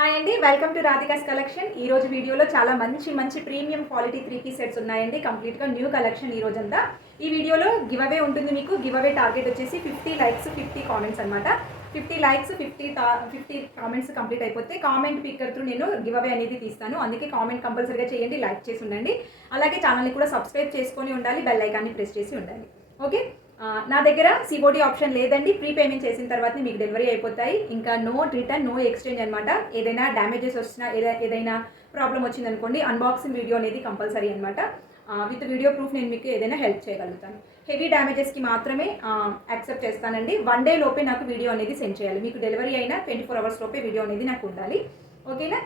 Hi అండి, welcome to Radhika's collection. ఈ రోజు వీడియోలో చాలా మంచి ప్రీమియం క్వాలిటీ 3 పీస్ సెట్స్ ఉన్నాయండి. కంప్లీట్గా న్యూ కలెక్షన్ ఈ రోజంతా. ఈ వీడియోలో గివ్ అవే ఉంటుంది. మీకు గివ్ అవే టార్గెట్ వచ్చేసి 50 లైక్స్ 50 కామెంట్స్ అనమాట. 50 లైక్స్ 50 కామెంట్స్ కంప్లీట్ అయిపోతే కామెంట్ పిక్కర్ త్రూ నేను గివ్ అవే అనేది తీస్తాను. అందుకే కామెంట్ కంపల్సరీగా చేయండి, లైక్ చేసి ఉండండి. అలాగే ఛానల్ని కూడా సబ్స్క్రైబ్ చేసుకొని ఉండాలి, బెల్ ఐకాన్ని ప్రెస్ చేసి ఉండాలి. ఓకే, నా దగ్గర సిఓడి ఆప్షన్ లేదండి. ప్రీ పేమెంట్ చేసిన తర్వాత మీకు డెలివరీ అయిపోతాయి. ఇంకా నో రిటర్న్, నో ఎక్స్చేంజ్ అనమాట. ఏదైనా డ్యామేజెస్ వచ్చినా, ఏదైనా ప్రాబ్లం వచ్చిందనుకోండి, అన్బాక్సింగ్ వీడియో అనేది కంపల్సరీ అనమాట. విత్ వీడియో ప్రూఫ్ నేను మీకు ఏదైనా హెల్ప్ చేయగలుగుతాను. హెవీ డ్యామేజెస్కి మాత్రమే యాక్సెప్ట్ చేస్తానండి. 1 డే లోపే నాకు వీడియో అనేది సెండ్ చేయాలి. మీకు డెలివరీ అయినా 24 అవర్స్ లోపే వీడియో అనేది నాకు ఉండాలి. ఓకేనా?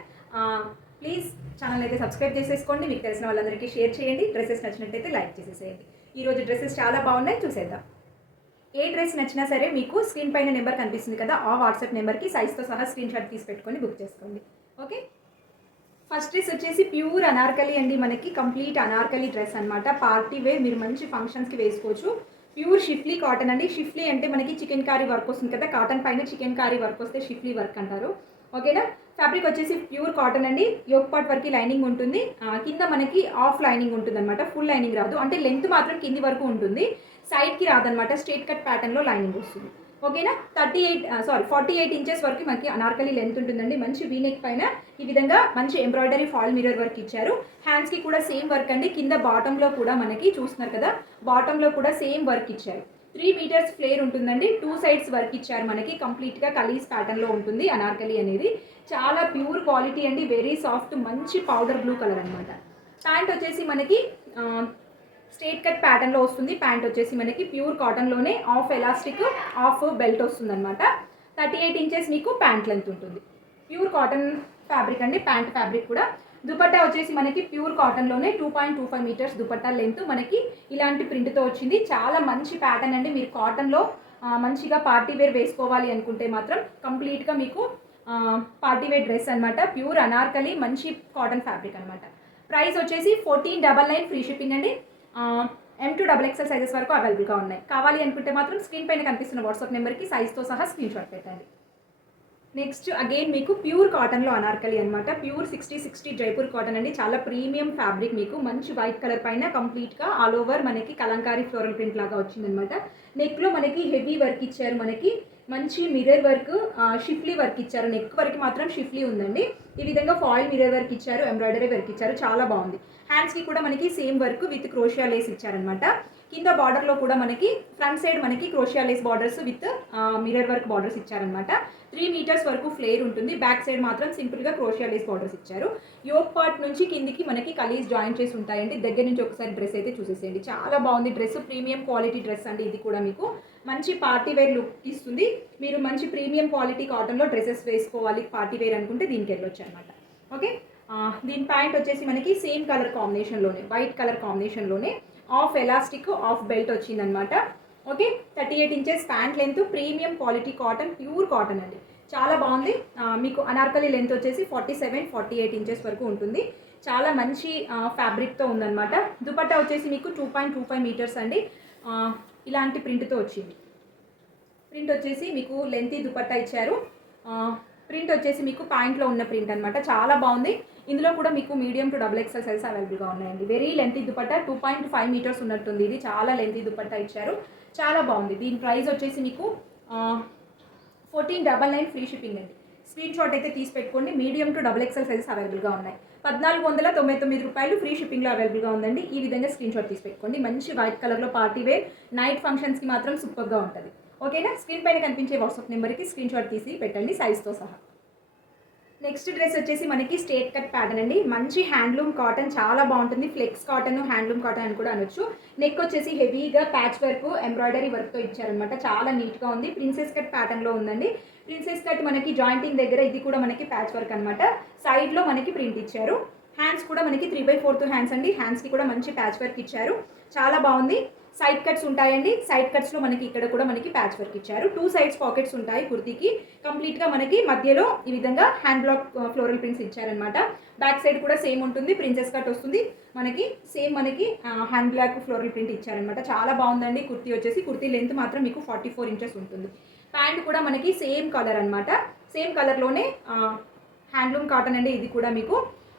ప్లీజ్ ఛానల్ అయితే సబ్స్క్రైబ్ చేసేసుకోండి. మీకు తెలిసిన వాళ్ళందరికీ షేర్ చేయండి. డ్రెస్సెస్ నచ్చినట్టయితే లైక్ చేసేసేయండి. ఈరోజు డ్రెస్సెస్ చాలా బాగున్నాయి, చూసేద్దాం. ఏ డ్రెస్ నచ్చినా సరే మీకు స్క్రీన్ పైన నెంబర్ కనిపిస్తుంది కదా, ఆ వాట్సాప్ నెంబర్కి సైజ్తో సహా స్క్రీన్ షాట్ తీసి పెట్టుకొని బుక్ చేసుకోండి. ఓకే, ఫస్ట్ డ్రెస్ వచ్చేసి ప్యూర్ అనార్కలి అండి. మనకి కంప్లీట్ అనార్కలి డ్రెస్ అనమాట. పార్టీ వేర్, మీరు మంచి ఫంక్షన్స్కి వేసుకోవచ్చు. ప్యూర్ షిఫ్లీ కాటన్ అండి. షిఫ్లీ అంటే మనకి చికెన్ కారీ వర్క్ వస్తుంది కదా, కాటన్ పైన చికెన్ కారీ వర్క్ వస్తే షిఫ్లీ వర్క్ అంటారు. ఓకేనా? ఫ్యాబ్రిక్ వచ్చేసి ప్యూర్ కాటన్ అండి. యోక్ పార్ట్ వరకు లైనింగ్ ఉంటుంది. కింద మనకి ఆఫ్ లైనింగ్ ఉంటుంది అనమాట. ఫుల్ లైనింగ్ రాదు, అంటే లెంత్ మాత్రం కింది వరకు ఉంటుంది, సైడ్కి రాదనమాట. స్ట్రేట్ కట్ ప్యాటర్న్లో లైనింగ్ వస్తుంది. ఓకేనా? 48 ఇంచెస్ వరకు మనకి అనార్కలి లెంత్ ఉంటుందండి. మంచి వీనెక్ పైన ఈ విధంగా మంచి ఎంబ్రాయిడరీ ఫాల్ మిర్రర్ వర్క్ ఇచ్చారు. హ్యాండ్స్కి కూడా సేమ్ వర్క్ అండి. కింద బాటంలో కూడా మనకి చూస్తున్నారు కదా, బాటంలో కూడా సేమ్ వర్క్ ఇచ్చారు. 3 మీటర్స్ ఫ్లేర్ ఉంటుందండి. 2 సైడ్స్ వర్క్ ఇచ్చారు మనకి. కంప్లీట్గా కలీస్ ప్యాటర్న్లో ఉంటుంది అనార్కలి అనేది. చాలా ప్యూర్ క్వాలిటీ అండి, వెరీ సాఫ్ట్, మంచి పౌడర్ బ్లూ కలర్ అనమాట. ప్యాంట్ వచ్చేసి మనకి స్ట్రేట్ కట్ ప్యాటర్న్లో వస్తుంది. ప్యాంట్ వచ్చేసి మనకి ప్యూర్ కాటన్లోనే ఆఫ్ ఎలాస్టిక్, ఆఫ్ బెల్ట్ వస్తుంది అనమాట. 38 ఇంచెస్ మీకు ప్యాంట్ లెంత్ ఉంటుంది. ప్యూర్ కాటన్ ఫ్యాబ్రిక్ అండి, ప్యాంట్ ఫ్యాబ్రిక్ కూడా. దుపట్టా వచ్చేసి మనకి ప్యూర్ కాటన్లోనే 2.25 మీటర్స్ దుపట్టా లెంత్ మనకి ఇలాంటి ప్రింట్తో వచ్చింది. చాలా మంచి ప్యాటర్న్ అండి. మీరు కాటన్లో మంచిగా పార్టీ వేర్ వేసుకోవాలి అనుకుంటే మాత్రం కంప్లీట్గా మీకు పార్టీ వేర్ డ్రెస్ అనమాట. ప్యూర్ అనార్కలి, మంచి కాటన్ ఫ్యాబ్రిక్ అనమాట. ప్రైస్ వచ్చేసి 1499 ఫ్రీ షిప్పింగ్ అండి. M to XXL సైజెస్ వరకు అవైలబుల్గా ఉన్నాయి. కావాలి అనుకుంటే మాత్రం స్క్రీన్ పైన కనిపిస్తున్న వాట్సాప్ నెంబర్కి సైజ్తో సహా స్క్రీన్ షాట్ పెట్టండి. నెక్స్ట్ అగైన్ మీకు ప్యూర్ కాటన్లో అనార్కలి అనమాట. ప్యూర్ 60 జైపూర్ కాటన్ అండి. చాలా ప్రీమియం ఫ్యాబ్రిక్. మీకు మంచి వైట్ కలర్ పైన కంప్లీట్గా ఆల్ ఓవర్ మనకి కలంకారీ ఫ్లోరల్ ప్రింట్ లాగా వచ్చిందనమాట. నెక్లో మనకి హెవీ వర్క్ ఇచ్చారు. మనకి మంచి మిర్రర్ వర్క్, షిఫ్లీ వర్క్ ఇచ్చారు. నెక్ వరకు మాత్రం షిఫ్లీ ఉందండి. ఈ విధంగా ఫాయిల్ మిర్రర్ వర్క్ ఇచ్చారు, ఎంబ్రాయిడరీ వర్క్ ఇచ్చారు. చాలా బాగుంది. హ్యాండ్స్కి కూడా మనకి same work with crochet Lay's ఇచ్చారనమాట. కింద బార్డర్లో కూడా మనకి ఫ్రంట్ సైడ్ మనకి క్రోషియా lace borders with mirror work borders ఇచ్చారనమాట. 3 మీటర్స్ వరకు ఫ్లేర్ ఉంటుంది. బ్యాక్ సైడ్ మాత్రం సింపుల్గా క్రోషియా లేస్ బార్డర్స్ ఇచ్చారు. యోక్ పార్ట్ నుంచి కిందికి మనకి కలీస్ జాయిన్ చేసి ఉంటాయండి. దగ్గర నుంచి ఒకసారి డ్రెస్ అయితే చూసేసేయండి. చాలా బాగుంది డ్రెస్. ప్రీమియం క్వాలిటీ డ్రెస్ అండి. ఇది కూడా మీకు మంచి పార్టీ వేర్ లుక్ ఇస్తుంది. మీరు మంచి ప్రీమియం క్వాలిటీ కాటన్లో డ్రెస్సెస్ వేసుకోవాలి పార్టీ వేర్ అనుకుంటే దీనికి వెళ్ళొచ్చు అనమాట. ఓకే, దీని ప్యాంట్ వచ్చేసి మనకి సేమ్ కలర్ కాంబినేషన్లోనే, వైట్ కలర్ కాంబినేషన్లోనే ఆఫ్ ఎలాస్టిక్, ఆఫ్ బెల్ట్ వచ్చిందనమాట. Okay, 38 inches pant length, premium quality cotton, pure cotton అండి. చాలా బాగుంది. మీకు అనార్కలి లెంత్ వచ్చేసి 47-48 ఇంచెస్ వరకు ఉంటుంది. చాలా మంచి ఫ్యాబ్రిక్తో ఉందన్నమాట. దుపట్టా వచ్చేసి మీకు 2.25 మీటర్స్ అండి. ఇలాంటి ప్రింట్తో వచ్చింది. ప్రింట్ వచ్చేసి మీకు లెంతీ దుపట్టా ఇచ్చారు. ప్రింట్ వచ్చేసి మీకు ప్యాంట్లో ఉన్న ప్రింట్ అనమాట. చాలా బాగుంది. ఇందులో కూడా మీకు మీడియం టు XXL సైజ్ అవైలబుల్గా ఉన్నాయండి. వెరీ లెంతీ దుపట్టా, 2.5 మీటర్స్ ఉన్నట్టుంది. ఇది చాలా లెంతీ దుపట్టా ఇచ్చారు. చాలా బాగుంది. దీని ప్రైస్ వచ్చేసి మీకు 1499 ఫ్రీ షిప్పింగ్ అండి. స్క్రీన్ షాట్ అయితే తీసి పెట్టుకోండి. మీడియం టు XXL సైజెస్ అవైలబుల్గా ఉన్నాయి. 1499 రూపాయలు ఫ్రీ షిప్పింగ్లో అవైలబుల్గా ఉందండి. ఈ విధంగా స్క్రీన్ షాట్ తీసి పెట్టుకోండి. మంచి వైట్ కలర్లో పార్టీ వేర్, నైట్ ఫంక్షన్స్కి మాత్రం సూపర్గా ఉంటుంది. ఓకేనా? స్క్రీన్ పైన కనిపించే వాట్సాప్ నెంబర్కి స్క్రీన్ షాట్ తీసి పెట్టండి సైజ్తో సహా. నెక్స్ట్ డ్రెస్ వచ్చేసి మనకి స్ట్రేట్ కట్ ప్యాటర్న్ అండి. మంచి హ్యాండ్లూమ్ కాటన్, చాలా బాగుంటుంది. ఫ్లెక్స్ కాటన్, హ్యాండ్లూమ్ కాటన్ అని కూడా అనొచ్చు. నెక్ వచ్చేసి హెవీగా ప్యాచ్ వర్క్, ఎంబ్రాయిడరీ వర్క్తో ఇచ్చారనమాట. చాలా నీట్గా ఉంది. ప్రిన్సెస్ కట్ ప్యాటర్న్లో ఉందండి. ప్రిన్సెస్ కట్ మనకి జాయింటింగ్ దగ్గర ఇది కూడా మనకి ప్యాచ్ వర్క్ అనమాట. సైడ్లో మనకి ప్రింట్ ఇచ్చారు. హ్యాండ్స్ కూడా మనకి 3/4 హ్యాండ్స్ అండి. హ్యాండ్స్కి కూడా మంచి ప్యాచ్ వర్క్ ఇచ్చారు. చాలా బాగుంది. సైడ్ కట్స్ ఉంటాయండి. సైడ్ కట్స్లో మనకి ఇక్కడ కూడా మనకి ప్యాచ్ వర్క్ ఇచ్చారు. 2 సైడ్స్ పాకెట్స్ ఉంటాయి కుర్తీకి. కంప్లీట్గా మనకి మధ్యలో ఈ విధంగా హ్యాండ్ బ్లాక్ ఫ్లోరల్ ప్రింట్స్ ఇచ్చారనమాట. బ్యాక్ సైడ్ కూడా సేమ్ ఉంటుంది. ప్రిన్సెస్ కట్ వస్తుంది మనకి. సేమ్ మనకి హ్యాండ్ బ్లాక్ ఫ్లోరల్ ప్రింట్ ఇచ్చారనమాట. చాలా బాగుందండి. కుర్తీ వచ్చేసి, కుర్తీ లెంత్ మాత్రం మీకు 44 ఇంచెస్ ఉంటుంది. ప్యాంట్ కూడా మనకి సేమ్ కలర్ అనమాట. సేమ్ కలర్లోనే హ్యాండ్లూమ్ కాటన్ అండి. ఇది కూడా మీకు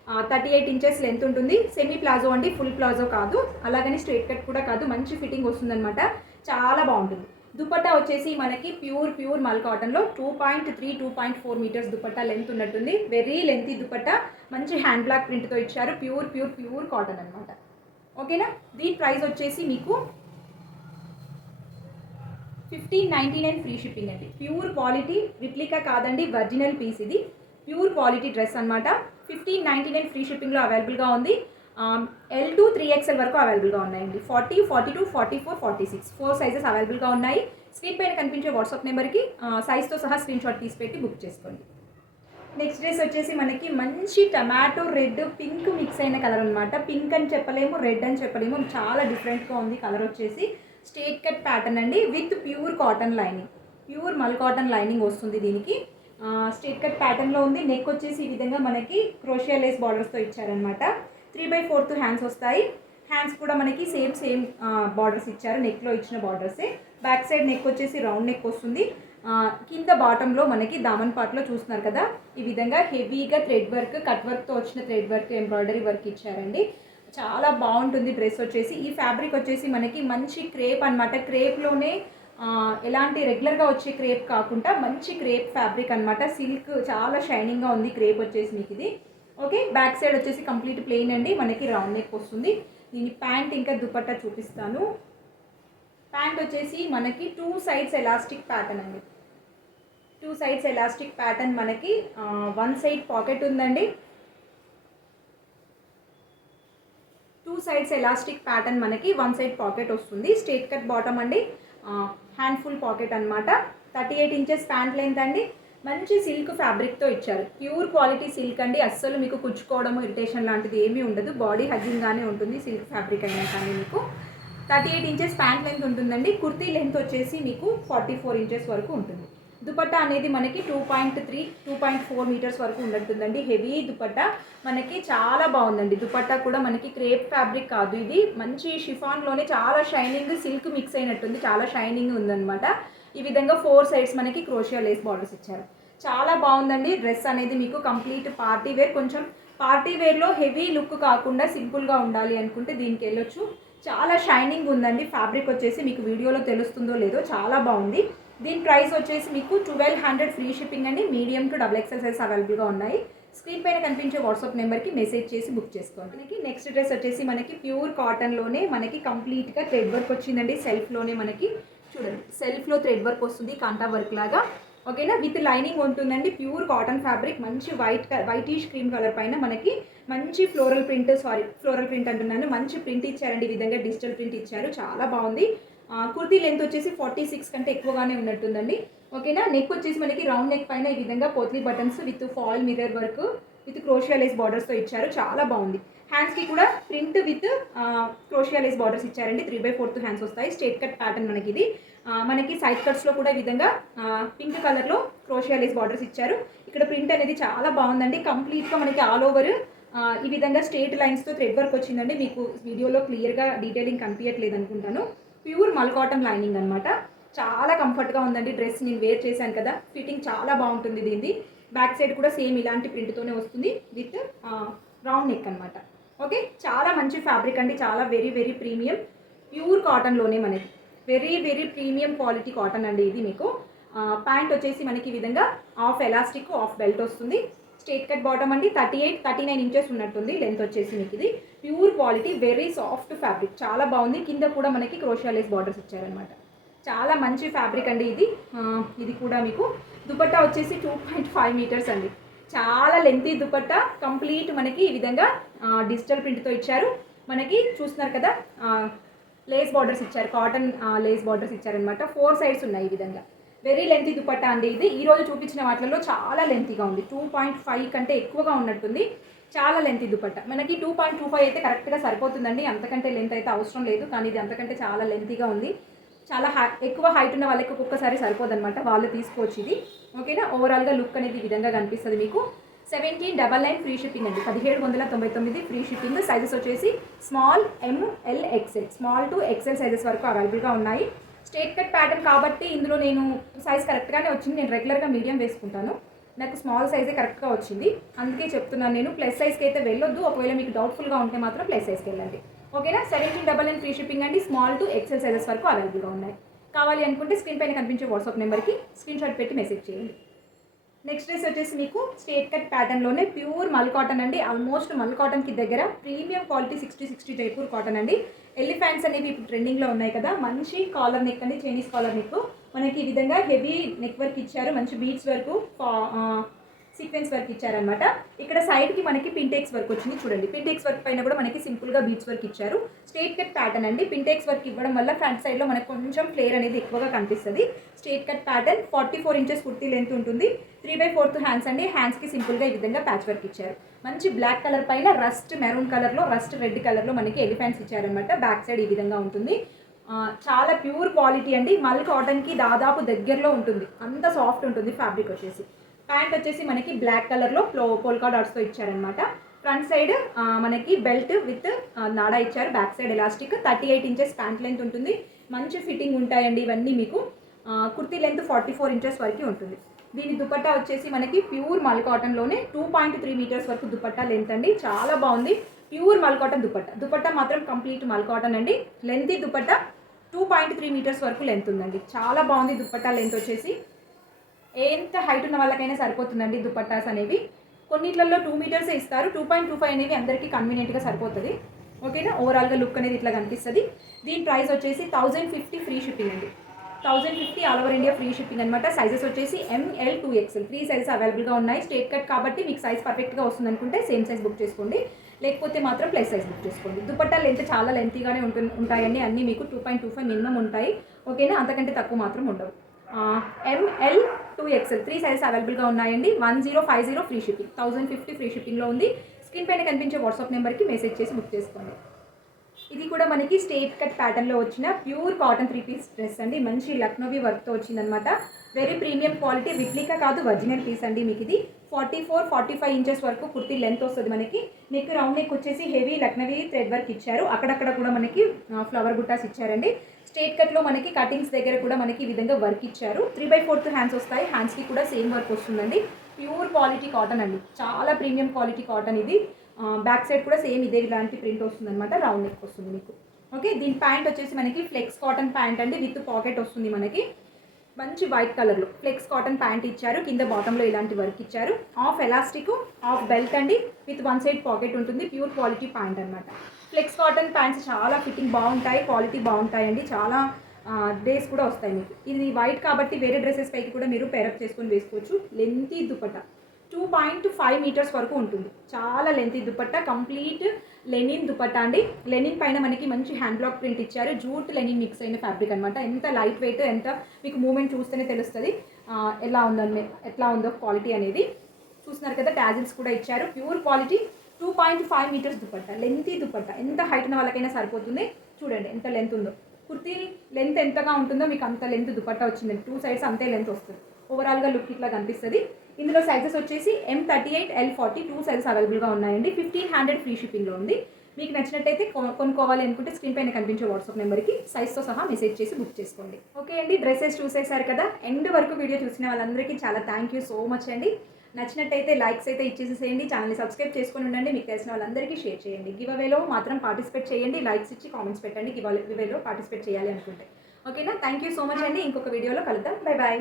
38 ఇంచెస్ లెంత్ ఉంటుంది. సెమీ ప్లాజో అండి, ఫుల్ ప్లాజో కాదు, అలాగని స్ట్రైట్ కట్ కూడా కాదు, మంచి ఫిట్టింగ్ వస్తుందన్నమాట. చాలా బాగుంటుంది. దుపట్టా వచ్చేసి మనకి ప్యూర్ మల్ కాటన్లో 2.3 2.4 మీటర్స్ దుపట్టా లెంత్ ఉన్నట్టుంది. వెరీ లెంతీ దుపట్టా, మంచి హ్యాండ్ బ్లాక్ ప్రింట్తో ఇచ్చారు. ప్యూర్ కాటన్ అనమాట. ఓకేనా. దీని ప్రైస్ వచ్చేసి మీకు 1599 ఫ్రీ షిప్పింగ్ అండి. ప్యూర్ క్వాలిటీ, రిప్లికా కాదండి, ఒరిజినల్ పీస్ ఇది. ప్యూర్ క్వాలిటీ డ్రెస్ అనమాట. 1599 ఫ్రీ షిప్పింగ్లో అవైలబుల్గా ఉంది. L to 3XL వరకు అవైలబుల్గా ఉన్నాయండి. 40, 42, 44, 46 4 సైజెస్ అవైలబుల్గా ఉన్నాయి. స్క్రీన్ పైన కనిపించే వాట్సాప్ నెంబర్కి సైజ్తో సహా స్క్రీన్ షాట్ తీసి పెట్టి బుక్ చేసుకోండి. నెక్స్ట్ డ్రెస్ వచ్చేసి మనకి మంచి టమాటో రెడ్ పింక్ మిక్స్ అయిన కలర్ అనమాట. పింక్ అని చెప్పలేము, రెడ్ అని చెప్పలేము, చాలా డిఫరెంట్గా ఉంది కలర్ వచ్చేసి. స్ట్రేట్ కట్ ప్యాటర్న్ అండి, with pure cotton lining, pure మల్ కాటన్ లైనింగ్ వస్తుంది దీనికి. స్ట్రేట్ కట్ ప్యాటర్న్లో ఉంది. నెక్ వచ్చేసి ఈ విధంగా మనకి క్రోషియా లేస్ బార్డర్స్తో ఇచ్చారనమాట. 3/4 హ్యాండ్స్ వస్తాయి. హ్యాండ్స్ కూడా మనకి సేమ్ బార్డర్స్ ఇచ్చారు, నెక్లో ఇచ్చిన బార్డర్సే. బ్యాక్ సైడ్ నెక్ వచ్చేసి రౌండ్ నెక్ వస్తుంది. కింద బాటంలో మనకి దామన్ పార్ట్లో చూస్తున్నారు కదా, ఈ విధంగా హెవీగా థ్రెడ్ వర్క్, కట్ వర్క్తో వచ్చిన థ్రెడ్ వర్క్, ఎంబ్రాయిడరీ వర్క్ ఇచ్చారండి. చాలా బాగుంటుంది డ్రెస్ వచ్చేసి. ఈ ఫ్యాబ్రిక్ వచ్చేసి మనకి మంచి క్రేప్ అనమాట. క్రేప్లోనే ఎలాంటి రెగ్యులర్గా వచ్చే క్రేప్ కాకుండా మంచి క్రేప్ ఫ్యాబ్రిక్ అనమాట. సిల్క్ చాలా షైనింగ్గా ఉంది క్రేప్ వచ్చేసి మీకు ఇది. ఓకే. బ్యాక్ సైడ్ వచ్చేసి కంప్లీట్ ప్లెయిన్ అండి, మనకి రౌండ్ నెక్ వస్తుంది. దీని ప్యాంట్ ఇంకా దుపట్టా చూపిస్తాను. ప్యాంట్ వచ్చేసి మనకి 2 సైడ్స్ ఎలాస్టిక్ ప్యాటర్న్ అండి. 2 సైడ్స్ ఎలాస్టిక్ ప్యాటర్న్, మనకి 1 సైడ్ పాకెట్ ఉందండి. 2 సైడ్స్ ఎలాస్టిక్ ప్యాటర్న్, మనకి 1 సైడ్ పాకెట్ వస్తుంది. స్ట్రేట్ కట్ బాటమ్ అండి, హ్యాండ్ఫుల్ పాకెట్ అనమాట. 38 ఇంచెస్ ప్యాంట్ లెంత్ అండి. మంచి సిల్క్ ఫ్యాబ్రిక్తో ఇచ్చారు. ప్యూర్ క్వాలిటీ సిల్క్ అండి. అస్సలు మీకు కుచ్చుకోవడం, ఇరిటేషన్ లాంటిది ఏమీ ఉండదు. బాడీ హగ్గింగ్గానే ఉంటుంది సిల్క్ ఫ్యాబ్రిక్ అయినా కానీ. మీకు 38 ఇంచెస్ ప్యాంట్ లెంత్ ఉంటుందండి. కుర్తీ లెంత్ వచ్చేసి మీకు 44 ఇంచెస్ వరకు ఉంటుంది. దుపట్టా అనేది మనకి 2.3 2.4 మీటర్స్ వరకు ఉంటుందండి. హెవీ దుపట్టా మనకి చాలా బాగుందండి. దుపట్టా కూడా మనకి క్రేప్ ఫ్యాబ్రిక్ కాదు, ఇది మంచి షిఫాన్లోనే చాలా షైనింగ్ సిల్క్ మిక్స్ అయినట్టుంది, చాలా షైనింగ్ ఉందన్నమాట. ఈ విధంగా 4 సైడ్స్ మనకి క్రోషియా లేస్ బార్డర్స్ ఇచ్చారు. చాలా బాగుందండి డ్రెస్ అనేది మీకు. కంప్లీట్ పార్టీ వేర్, కొంచెం పార్టీ వేర్లో హెవీ లుక్ కాకుండా సింపుల్గా ఉండాలి అనుకుంటే దీనికి వెళ్ళొచ్చు. చాలా షైనింగ్ ఉందండి. ఫ్యాబ్రిక్ వచ్చేసి మీకు వీడియోలో తెలుస్తుందో లేదో, చాలా బాగుంది. దీని ప్రైస్ వచ్చేసి మీకు 1200 ఫ్రీ షిప్పింగ్ అండి. మీడియం టు XXL సైజ్ అవైలబుల్గా ఉన్నాయి. స్క్రీన్ పైన కనిపించే వాట్సాప్ నెంబర్కి మెసేజ్ చేసి బుక్ చేసుకోండి. మనకి నెక్స్ట్ డ్రెస్ వచ్చేసి మనకి ప్యూర్ కాటన్లోనే మనకి కంప్లీట్గా థ్రెడ్ వర్క్ వచ్చిందండి. సెల్ఫ్లోనే మనకి చూడండి, సెల్ఫ్లో థ్రెడ్ వర్క్ వస్తుంది, కాంటా వర్క్ లాగా. ఓకేనా. విత్ లైనింగ్ ఉంటుందండి. ప్యూర్ కాటన్ ఫ్యాబ్రిక్, మంచి వైటిష్ క్రీమ్ కలర్ పైన మనకి మంచి ఫ్లోరల్ ప్రింట్ అంటున్నాను, మంచి ప్రింట్ ఇచ్చారండి. ఈ విధంగా డిజిటల్ ప్రింట్ ఇచ్చారు, చాలా బాగుంది. కుర్తీ లెంత్ వచ్చేసి 46 కంటే ఎక్కువగానే ఉన్నట్టుందండి. ఓకేనా. నెక్ వచ్చేసి మనకి రౌండ్ నెక్ పైన ఈ విధంగా potli buttons with foil mirror work with crochet lace బార్డర్స్తో ఇచ్చారు, చాలా బాగుంది. హ్యాండ్స్కి కూడా print with crochet lace borders ఇచ్చారండి. 3/4 హ్యాండ్స్ వస్తాయి. స్ట్రేట్ కట్ ప్యాటర్న్ మనకి ఇది. మనకి సైడ్ కట్స్లో కూడా ఈ విధంగా పింక్ కలర్లో క్రోషియా లేస్ బార్డర్స్ ఇచ్చారు. ఇక్కడ ప్రింట్ అనేది చాలా బాగుందండి. కంప్లీట్గా మనకి ఆల్ ఓవర్ ఈ విధంగా స్ట్రేట్ లైన్స్తో థ్రెడ్ వర్క్ వచ్చిందండి. మీకు వీడియోలో క్లియర్గా డీటెయిలింగ్ కనిపించట్లేదు అనుకుంటాను. ప్యూర్ మల్ కాటన్ లైనింగ్ అనమాట. చాలా కంఫర్ట్గా ఉందండి డ్రెస్. నేను వేర్ చేశాను కదా, ఫిట్టింగ్ చాలా బాగుంటుంది దీన్ని. బ్యాక్ సైడ్ కూడా సేమ్ ఇలాంటి ప్రింట్తోనే వస్తుంది విత్ రౌండ్ నెక్ అనమాట. ఓకే. చాలా మంచి ఫ్యాబ్రిక్ అండి, చాలా వెరీ ప్రీమియం ప్యూర్ కాటన్లోనే మనకి వెరీ ప్రీమియం క్వాలిటీ కాటన్ అండి ఇది మీకు. ప్యాంట్ వచ్చేసి మనకి ఈ విధంగా హాఫ్ ఎలాస్టిక్ హాఫ్ బెల్ట్ వస్తుంది. స్ట్రేట్ కట్ బాటమ్ అండి. 39 ఇంచెస్ ఉన్నట్టుంది లెంత్ వచ్చేసి మీకు. ఇది pure quality, very soft fabric, చాలా బాగుంది. కింద కూడా మనకి క్రోషియా లేస్ బార్డర్స్ ఇచ్చారనమాట. చాలా మంచి ఫ్యాబ్రిక్ అండి ఇది. ఇది కూడా మీకు దుపట్టా వచ్చేసి 2.5 మీటర్స్ అండి. చాలా లెంతీ దుపట్టా. కంప్లీట్ మనకి ఈ విధంగా డిజిటల్ ప్రింట్తో ఇచ్చారు. మనకి చూస్తున్నారు కదా, లేస్ బార్డర్స్ ఇచ్చారు, కాటన్ లేస్ బార్డర్స్ ఇచ్చారనమాట. 4 సైడ్స్ ఉన్నాయి ఈ విధంగా. వెరీ లెంతీ దుపట్టా అండి ఇది. ఈరోజు చూపించిన వాటిలో చాలా లెంతీగా ఉంది. 2.5 కంటే ఎక్కువగా ఉన్నట్టుంది. చాలా లెంతీ దుపట్టా. మనకి 2.25 అయితే కరెక్ట్గా సరిపోతుందండి. అంతకంటే లెంత్ అయితే అవసరం లేదు, కానీ ఇది అంతకంటే చాలా లెంతీగా ఉంది. చాలా ఎక్కువ హైట్ ఉన్న వాళ్ళకి ఒక్కొక్కసారి సరిపోదన్నమాట, వాళ్ళు తీసుకోవచ్చు ఇది. ఓకేనా. ఓవరాల్గా లుక్ అనేది ఈ విధంగా కనిపిస్తుంది మీకు. 1799 ఫ్రీ షిప్పింగ్ అండి. 1799 ఫ్రీ షిప్పింగ్. సైజెస్ వచ్చేసి small, ML, XL, small to XL sizes వరకు అవైలబుల్గా ఉన్నాయి. స్ట్రేట్ కట్ ప్యాటర్న్ కాబట్టి ఇందులో నేను సైజ్ కరెక్ట్గానే వచ్చింది. నేను రెగ్యులర్గా మీడియం వేసుకుంటాను. నాకు స్మాల్ సైజే కరెక్ట్గా వచ్చింది, అందుకే చెప్తున్నాను నేను. ప్లస్ సైజ్కి అయితే వెళ్ళొద్దు, ఒకవేళ మీకు డౌట్ఫుల్గా ఉంటే మాత్రం ప్లస్ సైజ్కి వెళ్ళండి. ఓకేనా? 1799 ఫ్రీ షిప్పింగ్ అండి. స్మాల్ టు ఎక్సెల్ సైజెస్ వరకు అవైలబుల్గా ఉన్నాయి. కావాలి అనుకుంటే స్క్రీన్ పైన కనిపించే వాట్సాప్ నెంబర్కి స్క్రీన్ షాట్ పెట్టి మెసేజ్ చేయండి. నెక్స్ట్ డ్రెస్ వచ్చేసి మీకు స్ట్రేట్ కట్ ప్యాటర్న్లోనే ప్యూర్ మల్ కాటన్ అండి. ఆల్మోస్ట్ మల్ కాటన్కి దగ్గర ప్రీమియం క్వాలిటీ 60 జైపూర్ కాటన్ అండి. ఎలిఫెంట్స్ అనేవి ఇప్పుడు ట్రెండింగ్లో ఉన్నాయి కదా, మంచి కాలర్ నెక్ అండి, చైనీస్ కాలర్ నెక్. మనకి ఈ విధంగా హెవీ నెక్ వర్క్ ఇచ్చారు, మంచి బీడ్స్ వరకు సీక్వెన్స్ వర్క్ ఇచ్చారనమాట. ఇక్కడ సైడ్కి మనకి పింటెక్స్ వర్క్ వచ్చింది చూడండి. పింటెక్స్ వర్క్ పైన కూడా మనకి సింపుల్గా బీడ్స్ వర్క్ ఇచ్చారు. స్ట్రేట్ కట్ ప్యాటర్న్ అండి. పింటెక్స్ వర్క్ ఇవ్వడం వల్ల ఫ్రంట్ సైడ్లో మనకు కొంచెం ఫ్లేర్ అనేది ఎక్కువగా కనిపిస్తుంది. Straight cut pattern 44 inches kurti length ఉంటుంది. 3/4 హ్యాండ్స్ అండి. హ్యాండ్స్కి సింపుల్గా ఈ విధంగా ప్యాచ్ వర్క్ ఇచ్చారు. మంచి బ్లాక్ కలర్ పైన రస్ట్ మెరూన్ కలర్లో, రస్ట్ రెడ్ కలర్లో మనకి ఎలిఫెంట్స్ ఇచ్చారనమాట. బ్యాక్ సైడ్ ఈ విధంగా ఉంటుంది. చాలా ప్యూర్ క్వాలిటీ అండి. మల్ కాటన్కి దాదాపు దగ్గరలో ఉంటుంది, అంత సాఫ్ట్ ఉంటుంది ఫ్యాబ్రిక్ వచ్చేసి. ప్యాంట్ వచ్చేసి మనకి బ్లాక్ కలర్లో పోల్కా డాట్స్తో ఇచ్చారనమాట. ఫ్రంట్ సైడ్ మనకి బెల్ట్ విత్ నాడా ఇచ్చారు. Back side elastic. 38 inches pant length ఉంటుంది. మంచి ఫిట్టింగ్ ఉంటాయండి ఇవన్నీ మీకు. కుర్తీ లెంత్ 44 ఇంచెస్ వరకు ఉంటుంది. దీని దుపట్టా వచ్చేసి మనకి ప్యూర్ మల్ కాటన్లోనే 2.3 మీటర్స్ వరకు దుపట్టా లెంత్ అండి. చాలా బాగుంది. ప్యూర్ మల్ కాటన్ దుపట్టా మాత్రం కంప్లీట్ మల్ కాటన్ అండి. లెంత్ దుపట్టా 2.3 మీటర్స్ వరకు లెంత్ ఉందండి. చాలా బాగుంది దుపట్టా లెంత్ వచ్చేసి. ఎంత హైట్ ఉన్న వాళ్ళకైనా సరిపోతుందండి దుపట్టాస్ అనేవి. కొన్నిట్లలో 2 మీటర్సే ఇస్తారు, 2.25 అనేవి అందరికీ కన్వీనియంట్గా సరిపోతుంది. ఓకేనా? ఓవరాల్గా లుక్ అనేది ఇట్లా కనిపిస్తుంది. దీని ప్రైస్ వచ్చేసి 1050 ఫ్రీ షిప్పింగ్ అండి. 1050 all over India free shipping అనమాట. సైజెస్ వచ్చేసి ML 2XL 3 సైజెస్ అవైలబుల్గా ఉన్నాయి. స్ట్రేట్ కట్ కాబట్టి మీకు సైజ్ పర్ఫెక్ట్గా వస్తుంది అనుకుంటే సేమ్ సైజ్ బుక్ చేసుకోండి, లేకపోతే మాత్రం ప్లస్ సైజ్ బుక్ చేసుకోండి. దుపట్టా లెంత్ చాలా లెంతీగానే ఉంటాయండి. అన్నీ మీకు 2.25 మినిమం ఉంటాయి. ఓకేనా? అంతకంటే తక్కువ మాత్రం ఉండవు. ML 2XL 3 సైజెస్ అవైలబుల్గా ఉన్నాయండి. 1050 ఫ్రీ షిప్పింగ్, 1050 ఫ్రీ షిప్పింగ్లో ఉంది. స్క్రీన్ పైన కనిపించే వాట్సాప్ నెంబర్కి మెసేజ్ చేసి బుక్ చేసుకోండి. ఇది కూడా మనకి స్ట్రేట్ కట్ ప్యాటర్న్లో వచ్చిన ప్యూర్ కాటన్ 3 పీస్ డ్రెస్ అండి. మంచి లక్నోవి వర్క్తో వచ్చిందనమాట. వెరీ ప్రీమియం క్వాలిటీ, రిప్లికా కాదు ఒరిజినల్ పీస్ అండి. మీకు ఇది 44-45 ఇంచెస్ వరకు కుర్తీ లెంత్ వస్తుంది మనకి. నెక్ రౌండ్ నెక్ వచ్చేసి హెవీ లక్నోవి థ్రెడ్ వర్క్ ఇచ్చారు. అక్కడక్కడ కూడా మనకి ఫ్లవర్ బుట్టాస్ ఇచ్చారండి. స్ట్రేట్ కట్లో మనకి కటింగ్స్ దగ్గర కూడా మనకి ఈ విధంగా వర్క్ ఇచ్చారు. 3/4 హ్యాండ్స్ వస్తాయి. హ్యాండ్స్కి కూడా సేమ్ వర్క్ వస్తుందండి. ప్యూర్ క్వాలిటీ కాటన్ అండి. చాలా ప్రీమియం క్వాలిటీ కాటన్ ఇది. బ్యాక్ సైడ్ కూడా సేమ్ ఇదే ఇలాంటి ప్రింట్ వస్తుంది అనమాట. రౌండ్ నెక్ వస్తుంది మీకు. ఓకే, దీని ప్యాంట్ వచ్చేసి మనకి ఫ్లెక్స్ కాటన్ ప్యాంట్ అండి. విత్ పాకెట్ వస్తుంది మనకి. మంచి వైట్ కలర్లో ఫ్లెక్స్ కాటన్ ప్యాంట్ ఇచ్చారు. కింద బాటంలో ఇలాంటి వర్క్ ఇచ్చారు. హాఫ్ ఎలాస్టిక్, హాఫ్ బెల్ట్ అండి. విత్ 1 సైడ్ పాకెట్ ఉంటుంది. ప్యూర్ క్వాలిటీ ప్యాంట్ అనమాట. ఫ్లెక్స్ కాటన్ ప్యాంట్స్ చాలా ఫిట్టింగ్ బాగుంటాయి, క్వాలిటీ బాగుంటాయండి. చాలా డేస్ కూడా వస్తాయి మీకు. ఇది వైట్ కాబట్టి వేరే డ్రెస్సెస్ పైకి కూడా మీరు పేరప్ చేసుకొని వేసుకోవచ్చు. లెంతీ దుపట్టా 2.5 మీటర్స్ వరకు ఉంటుంది. చాలా lengthy dupatta. Complete linen dupatta అండి. లెనిన్ పైన మనకి మంచి హ్యాండ్ బ్లాక్ ప్రింట్ ఇచ్చారు. జూట్ లెనిన్ మిక్స్ అయిన ఫ్యాబ్రిక్ అనమాట. ఎంత లైట్ వెయిట్, ఎంత మీకు మూమెంట్ చూస్తేనే తెలుస్తుంది ఎట్లా ఉందో క్వాలిటీ అనేది. చూస్తున్నారు కదా, టాజిల్స్ కూడా ఇచ్చారు. Pure quality 2.5 metres dupatta, lengthy dupatta. ఎంత హైట్ ఉన్న వాళ్ళకైనా సరిపోతుంది. చూడండి ఎంత లెంత్ ఉందో. కుర్తీ లెంత్ ఎంతగా ఉంటుందో మీకు అంత లెంత్ దుపట్టా వచ్చిందండి. 2 సైడ్స్ అంతే లెంత్ వస్తుంది. ఓవరాల్గా లుక్ ఇట్లా కనిపిస్తుంది. ఇందులో సైజెస్ వచ్చేసి M38, L40 2 సైజెస్ అవైలబుల్గా ఉన్నాయండి. 1500 ఫ్రీ షిప్పింగ్లో ఉంది. మీకు నచ్చినట్టయితే కొనుక్కోవాలి అనుకుంటే స్క్రీన్ పైన కనిపించే వాట్సాప్ నెంబర్కి సైజ్తో సహా మెసేజ్ చేసి బుక్ చేసుకోండి. ఓకే అండి, డ్రెస్సెస్ చూసేసారు కదా. ఎండ్ వరకు వీడియో చూసిన వాళ్ళందరికీ చాలా థ్యాంక్ యూ సో మచ్ అండి. నచ్చినట్టయితే లైక్స్ అయితే ఇచ్చేసేయండి. ఛానల్ని సబ్స్క్రైబ్ చేసుకొని ఉండండి. మీకు తెలిసిన వాళ్ళందరికీ షేర్ చేయండి. గివ్ అవేలో మాత్రం పార్టిసిపేట్ చేయండి. లైక్స్ ఇచ్చి కామెంట్స్ పెట్టండి గివ్ అవేలో పార్టిసిపేట్ చేయాలి అనుకుంటే. ఓకేనా? థ్యాంక్ యూ సో మచ్ అండి. ఇంకొక వీడియోలో కలుద్దాం. Bye bye.